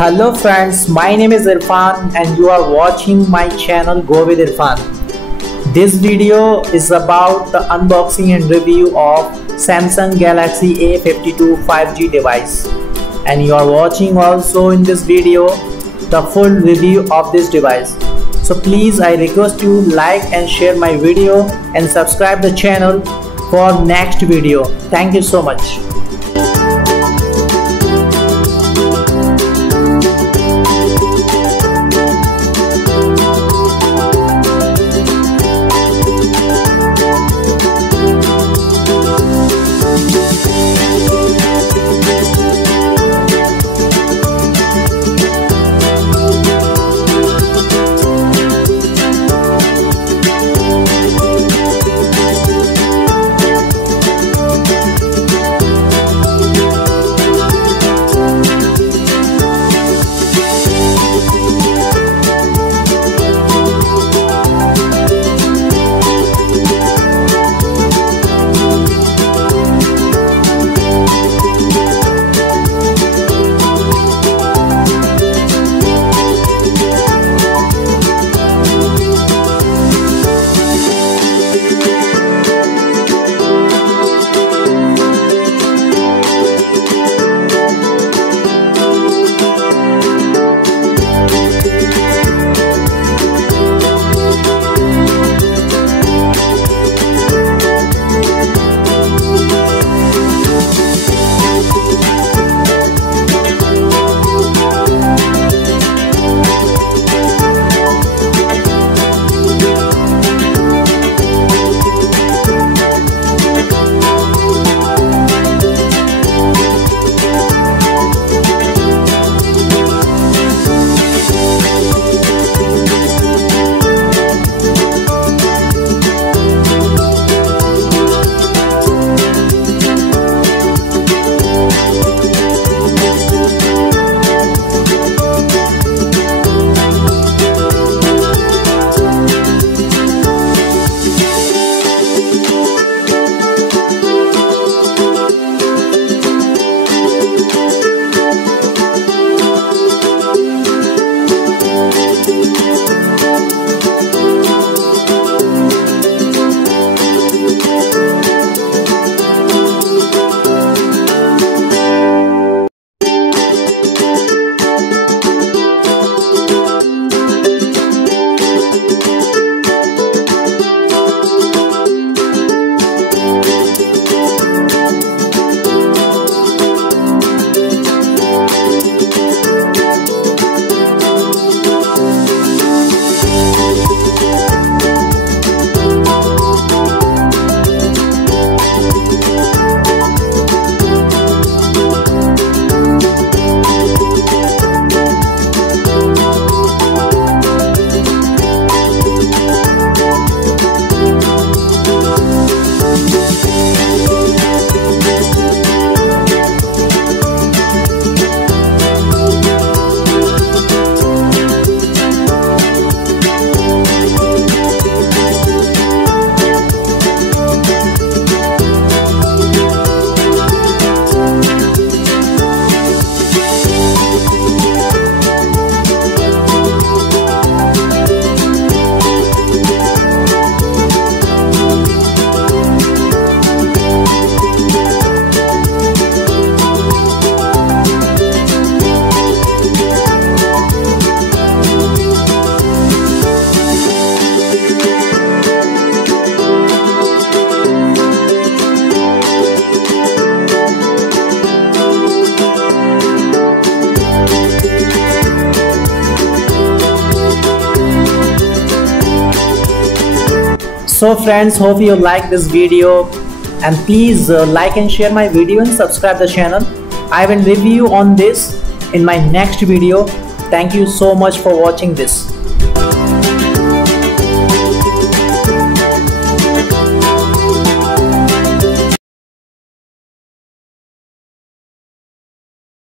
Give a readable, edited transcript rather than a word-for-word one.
Hello friends, my name is IRFAN and you are watching my channel Go with IRFAN. This video is about the unboxing and review of Samsung Galaxy A52 5G device, and you are watching also in this video the full review of this device. So please, I request you like and share my video and subscribe the channel for next video. Thank you so much. So friends, hope you like this video, and please like and share my video and subscribe the channel. I will review on this in my next video. Thank you so much for watching this.